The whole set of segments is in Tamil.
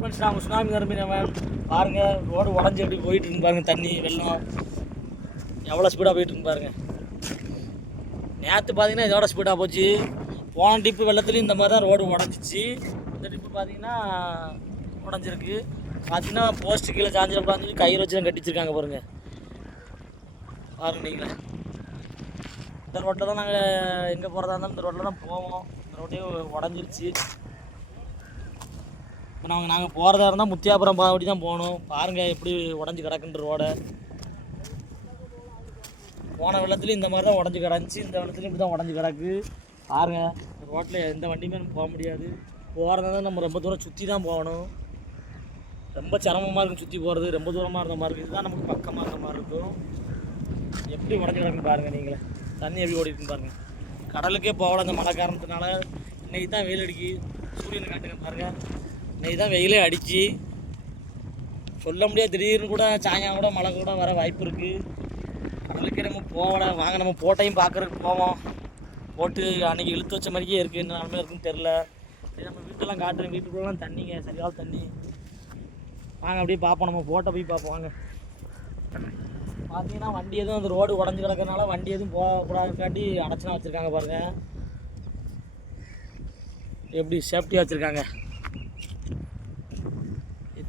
ஃப்ரெண்ட்ஸ் நாங்கள் சுனாமி நிரம்பினவன். பாருங்கள் ரோடு உடஞ்சி எப்படி போயிட்டு இருக்கு பாருங்கள் தண்ணி வெள்ளம். எவ்வளோ ஸ்பீடாக போயிட்டு இருக்கு நேற்று பார்த்தீங்கன்னா இதோட ஸ்பீடாக போச்சு. போன டிப்பு வெள்ளத்துலேயும் இந்த மாதிரி தான் ரோடு உடஞ்சிச்சு. இந்த டிப்பு பார்த்தீங்கன்னா உடஞ்சிருக்கு. பார்த்தீங்கன்னா போஸ்ட்டு கீழே சாஞ்சிடக்கூடாதுன்னு சொல்லி கயிறு வச்சு தான் கட்டி வச்சிருக்காங்க பாருங்க. பாருங்க நீங்களே. இந்த ரோட்டில் தான் நாங்கள் எங்கே போகிறதா இருந்தாலும் இந்த ரோட்டில் தான் போவோம். இந்த ரோட்டே உடஞ்சிருச்சு. இப்போ நாங்கள் நாங்கள் போகிறதா இருந்தால் முத்தியாபுரம் பாவடி தான் போகணும். பாருங்கள் எப்படி உடஞ்சி கிடக்குன்ற ரோடை. போன வெள்ளத்துலையும் இந்த மாதிரி தான் உடஞ்சி கிடந்துச்சு. இந்த வெள்ளத்துலையும் இப்படி தான் உடஞ்சி கிடக்கு. பாருங்கள் ரோட்டில் எந்த வண்டியுமே நம்ம போக முடியாது. போகிறதா தான் நம்ம ரொம்ப தூரம் சுற்றி தான் போகணும். ரொம்ப சிரமமாக இருக்கும் சுற்றி போகிறது ரொம்ப தூரமாக இருந்த மாதிரி இருக்குது இதுதான் நமக்கு பக்கமாக இருந்த மாதிரி இருக்கும். எப்படி உடஞ்சி கிடக்குன்னு பாருங்கள் நீங்களே. தண்ணி எப்படி ஓடிட்டுன்னு பாருங்கள் கடலுக்கே போகல அந்த மழை காரணத்தினால இன்னைக்கு தான் வெயில் அடிக்கி சூரியனை காட்டுங்க பாருங்கள் இன்னைக்கு தான் வெயிலே அடிச்சு. சொல்ல முடியாது திடீர்னு கூட சாயங்காலம் கூட மழை கூட வர வாய்ப்பு இருக்குது கடலுக்கு நம்ம போகல வாங்க நம்ம போட்டையும் பார்க்குறதுக்கு போவோம். போட்டு அன்னைக்கு இழுத்து வச்ச மாதிரியே இருக்குது என்ன நிலமையில இருக்குன்னு தெரில சரி நம்ம வீட்டெல்லாம் காட்டுறேன் வீட்டுக்குள்ளலாம் தண்ணிங்க சரியான தண்ணி. வாங்க அப்படியே பார்ப்போம். நம்ம போட்டை போய் பார்ப்போம். வாங்க. பார்த்தீங்கன்னா வண்டி எதுவும் அந்த ரோடு உடஞ்சி கிடக்கறனால வண்டி எதுவும் போகக்கூடாதுக்காண்டி அடைச்சினா வச்சுருக்காங்க பாருங்கள் எப்படி சேஃப்டியாக வச்சுருக்காங்க.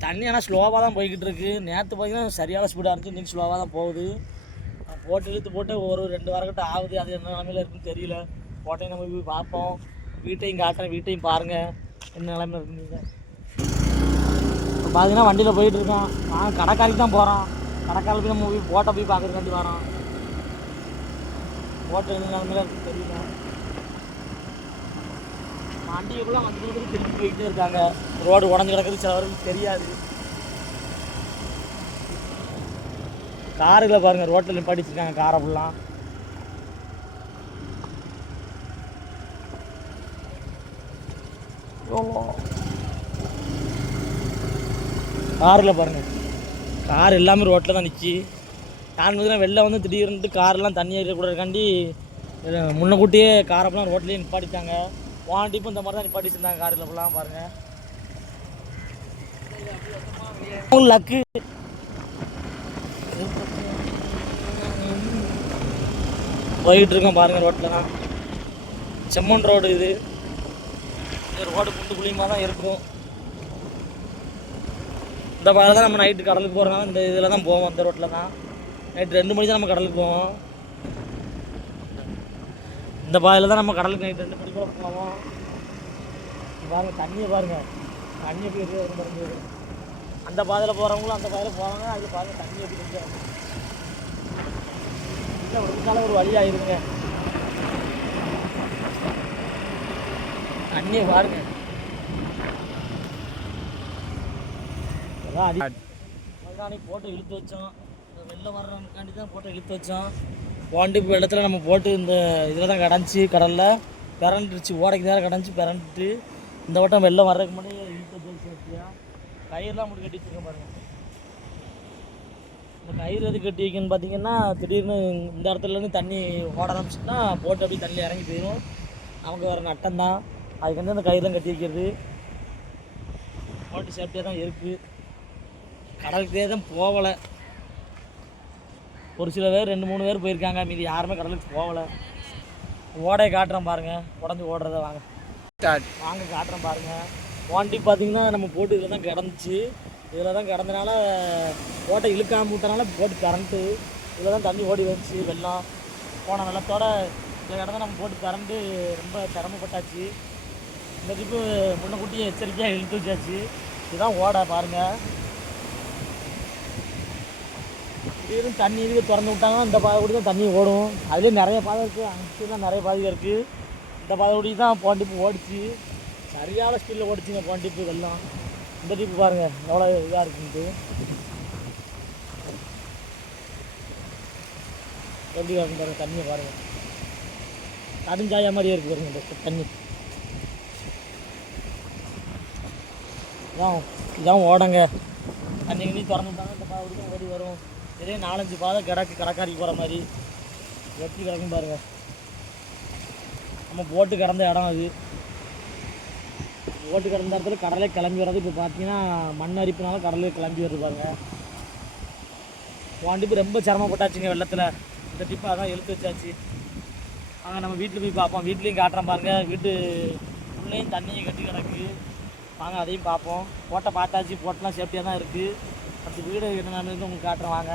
தண்ணி ஆனால் ஸ்லோவாக தான் போய்கிட்டு இருக்கு நேற்று பார்த்தீங்கன்னா சரியான ஸ்பீடாக இருந்துச்சு இன்றைக்கி ஸ்லோவாக தான் போகுது போட்டு இழுத்து போட்டு ஒரு ரெண்டு வாரக்கிட்ட ஆகுது அது என்ன நிலமையில இருக்குன்னு தெரியல. போட்டையும் நம்ம போய் பார்ப்போம். வீட்டையும் காட்டுறேன் வீட்டையும் பாருங்கள் என்ன நிலமையில இருக்குன்னு இப்போ பார்த்தீங்கன்னா வண்டியில் போயிட்டு இருக்கோம். நான் கடைக்காரிக்கு தான் போகிறோம் கடைக்காரில் போய் நம்ம போய் போட்டை போய் பார்க்குறதுக்காண்டி வரோம். போட்டை என்ன நிலமையில இருக்குன்னு தெரியல. வண்டிக்குள்ளே வந்து திருப்பி போயிட்டே இருக்காங்க. ரோடு உடஞ்சி கிடக்குது சிலவருக்கு தெரியாது. காருகளை பாருங்கள் ரோட்டில் நிப்பாட்டிச்சிருக்காங்க காரை ஃபுல்லாக காரில் பாருங்கள் கார் எல்லாமே ரோட்டில் தான் நிற்கி நான் பார்த்தீங்கன்னா வெளில வந்து திடீர்னுட்டு காரெல்லாம் தண்ணி ஏறக்கூடாதுக்காண்டி முன்னக்கூட்டியே காரப்பெல்லாம் ரோட்லேயே நிப்பாட்டிட்டாங்க. போன டிப்பு இந்த மாதிரி தான் நிப்பாட்டி வச்சிருந்தாங்க காரில் ஃபுல்லாக பாருங்க. லக்கு போயிட்டு இருக்கோம் பாருங்க ரோட்டில் தான் செம்மண் ரோடு இது. ரோடு குண்டு குழியமாக தான் இருக்கும். இந்த பாதை தான் நம்ம நைட்டு கடலுக்கு போகிறோம் இந்த இதில் தான் போவோம் இந்த ரோட்டில் தான் நைட்டு ரெண்டு மணி தான் நம்ம கடலுக்கு போவோம். இந்த பாதையில் தான் நம்ம கடலுக்கு நைட் ரெண்டு மணி போல போவோம் தண்ணியை பாருங்க. தண்ணி எப்படி இருக்கு வரும் பாருங்க. அந்த பாதையில் போகிறவங்களும் அந்த பாதையில் போவாங்க அதில் பாருங்கள் தண்ணி எப்படி இருக்கு இல்லை விடுறதுக்கால ஒரு வழி ஆயிருங்க. தண்ணியை பாருங்க. அதான் அடி போட்டு இழுத்து வச்சோம். வெளில வர்றவனுக்காண்டி தான் போட்டோ இழுத்து வச்சோம். போண்டு இப்போ இடத்துல நம்ம போட்டு இந்த இதில் தான் கடைஞ்சி கடலில் பிறண்டுருச்சு ஓடைக்கு நேரம் கடைஞ்சி பிறண்டுட்டு இந்த வட்டம் வெளில வர்றதுக்கு முன்னாடி இழுத்து வச்சு கயிறுலாம் முடி கட்டி வச்சுருக்கேன் பாருங்கள் இந்த கயிறு எது கட்டி வைக்கணும்னு பார்த்தீங்கன்னா திடீர்னு இந்த இடத்துலேருந்து தண்ணி ஓட ஆரம்பிச்சுன்னா போட்டு அப்படியே தண்ணி இறங்கி போயிடும் நமக்கு வர நட்டம் தான். அதுக்கு வந்து அந்த கயிறுலாம் கட்டி வைக்கிறது. போட்டு சேஃப்டியாக தான் இருக்குது கடலுக்கே தான் போகலை. ஒரு சில பேர் ரெண்டு மூணு பேர் போயிருக்காங்க. மீதி யாருமே கடலுக்கு போகலை. ஓடையை காட்டுறேன் பாருங்க. உடஞ்சி ஓடுறத வாங்க. வாங்க காட்டுறேன் பாருங்க. வாண்டி பார்த்தீங்கன்னா நம்ம போட்டு இதில் தான் கிடந்துச்சு. இதில் தான் கிடந்தனால ஓட்டை இழுக்காம விட்டனால போட்டு கரண்ட்டு இதில் தான் தண்ணி ஓடி வந்துச்சு வெள்ளம். போன வெள்ளத்தோட இந்த இடம் தான் நம்ம போட்டு கரண்ட்டு ரொம்ப சிரமப்பட்டாச்சு. இந்த டிப்பு முன்னக்கூட்டியே எச்சரிக்கையாக இழுத்து வச்சாச்சு. இதுதான் ஓடை பாருங்கள் இதுவும் தண்ணி இதுக்கு திறந்து விட்டாங்கன்னா இந்த பாதை கூட தான் தண்ணி ஓடும். அதுலேயே நிறைய பாதை இருக்குது அங்கே தான் நிறைய பாதை இருக்குது இந்த பாதை கூட தான் பாண்டிப்பு ஓடிச்சு. சரியான ஸ்பீடில் ஓடிச்சுங்க பாண்டிப்பு இதெல்லாம். இந்த டிப்பு பாருங்கள் எவ்வளோ இதாக இருக்குன்ட்டு. எப்படி இருக்கும் பாருங்க தண்ணியை பாருங்கள் கடுஞ்சாயா மாதிரியே இருக்குது பாருங்க இந்த தண்ணி. இதான் இதான் ஓடங்க. தண்ணி கிண்ணி திறந்து விட்டாங்க இந்த பாதை கூட ஓடி வரும். இதே நாலஞ்சு பாதை கிடக்கு கடற்கரைக்கு போகிற மாதிரி. எப்படி கிடக்கும் பாருங்க. நம்ம போட்டு கிடந்த இடம் அது. ஓட்டு கிடந்த இடத்துல கடலே கிளம்பி வர்றது. இப்போ பார்த்தீங்கன்னா மண் அரிப்புனால கடலே கிளம்பி வருது பாருங்க. வாண்டிப்பு ரொம்ப சிரமப்பட்டாச்சுங்க வெள்ளத்தில். இந்த டிப்பை அதான் எழுத்து வச்சாச்சு. வாங்க நம்ம வீட்டில் போய் பார்ப்போம். வீட்லேயும் காட்டுறேன் பாருங்கள் வீட்டு உள்ளேயும் தண்ணியை கட்டி கிடக்கு. வாங்க அதையும் பார்ப்போம். போட்டை பார்த்தாச்சு. போட்டெலாம் சேஃப்டியாக தான் இருக்குது அடுத்து வீடு என்னென்னு உங்களுக்கு காட்டுறேன் வாங்க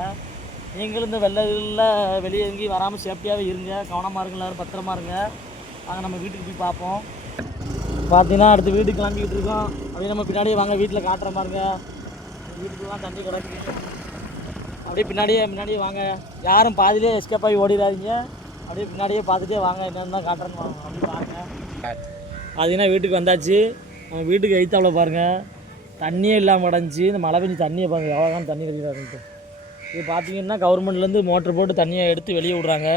நீங்களும் இந்த வெள்ளையில் வெளியே எங்கேயும் வராமல் சேஃப்டியாகவே இருங்க. கவனமாக இருங்க எல்லோரும் பத்திரமா இருங்க. வாங்க நம்ம வீட்டுக்கு போய் பார்ப்போம். பார்த்தீங்கன்னா அடுத்து வீட்டுக்கு கிளம்பிக்கிட்டு இருக்கோம். அப்படியே நம்ம பின்னாடியே வாங்க வீட்டில் காட்டுற பாருங்க. வீட்டுக்குலாம் தண்ணி கிடக்கு அப்படியே பின்னாடியே முன்னாடியே வாங்க. யாரும் பாதிலே எஸ்கேப் ஆகி ஓடிடாதீங்க அப்படியே பின்னாடியே பார்த்துட்டே வாங்க என்னென்னு தான் காட்டுறேன்னு வாங்க. அப்படியே பாருங்க பார்த்தீங்கன்னா வீட்டுக்கு வந்தாச்சு. நம்ம வீட்டுக்கு எய்த்தாவில் பாருங்கள் தண்ணியே இல்லாமல் அடைஞ்சி இந்த மழை பெஞ்சு தண்ணியை பாருங்க எவ்வளோ தண்ணி கட்டிக்கிறாருன்ட்டு இது பார்த்தீங்கன்னா கவர்மெண்ட்லேருந்து மோட்ரு போட்டு தண்ணியை எடுத்து வெளியே விட்றாங்க.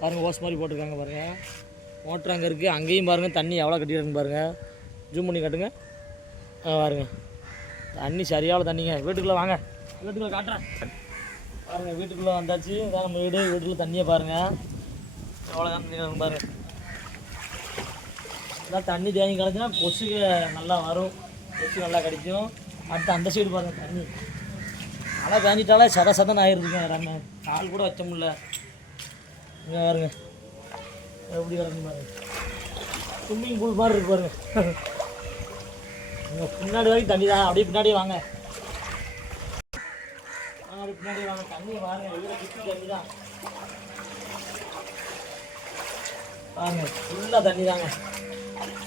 பாருங்கள் ஓஸ் மாதிரி போட்டிருக்காங்க பாருங்கள் மோட்ரு அங்கே இருக்குது அங்கேயும் பாருங்கள் தண்ணி எவ்வளோ கட்டிடுறாங்க பாருங்கள் ஜூம் பண்ணி காட்டுங்க. ஆ பாருங்க. தண்ணி சரியான தண்ணிங்க. வீட்டுக்குள்ளே வாங்க. வீட்டுக்குள்ளே காட்டுறேன். பாருங்கள் வீட்டுக்குள்ளே வந்தாச்சு. இதான் நம்ம வீடு. வீட்டுக்குள்ளே தண்ணியை பாருங்கள் எவ்வளோ தண்ணி பாருங்கள் பாருங்க. இதான் தண்ணி தேங்கி கிடச்சுன்னா கொசுக்கு நல்லா வரும். கொசு நல்லா கிடைக்கும். அடுத்து அந்த சைடு பாருங்க தண்ணி. மழை பேஞ்சிட்டாலே சத சதன் ஆயிருக்குங்க எல்லாமே கால் கூட வச்ச முடியல. இங்கே பாருங்க. எப்படி கிடக்கு பாருங்க. ஸ்விம்மிங் பூல் மாதிரி இருக்கு பாருங்க. இங்கே பின்னாடி வரைக்கும் தண்ணி தான். அப்படியே பின்னாடியே வாங்க. அப்படி பின்னாடி வாங்க. தண்ணி பாருங்க வீட சுற்றி தண்ணி தான். பாருங்க ஃபுல்லாக தண்ணி தாங்க.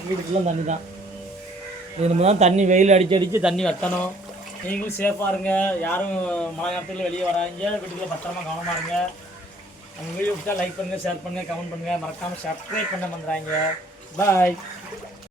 வீட்டுக்குள்ளே ஃபுல்லாக தண்ணி தான். இது நம்ம தான் தண்ணி வெயில் அடிச்சு அடித்து தண்ணி வெட்டணும். நீங்களும் சேஃபாக இருங்க. யாரும் மழை நேரத்தில் வெளியே வராங்க வீட்டுக்குள்ளே பத்திரமா கவனமாக இருங்க. நம்ம வீடியோ பிடிச்சா லைக் பண்ணுங்கள் ஷேர் பண்ணுங்கள் கமெண்ட் பண்ணுங்கள் மறக்காமல் சப்ஸ்கிரைப் பண்ண பண்ணுறாங்க பாய்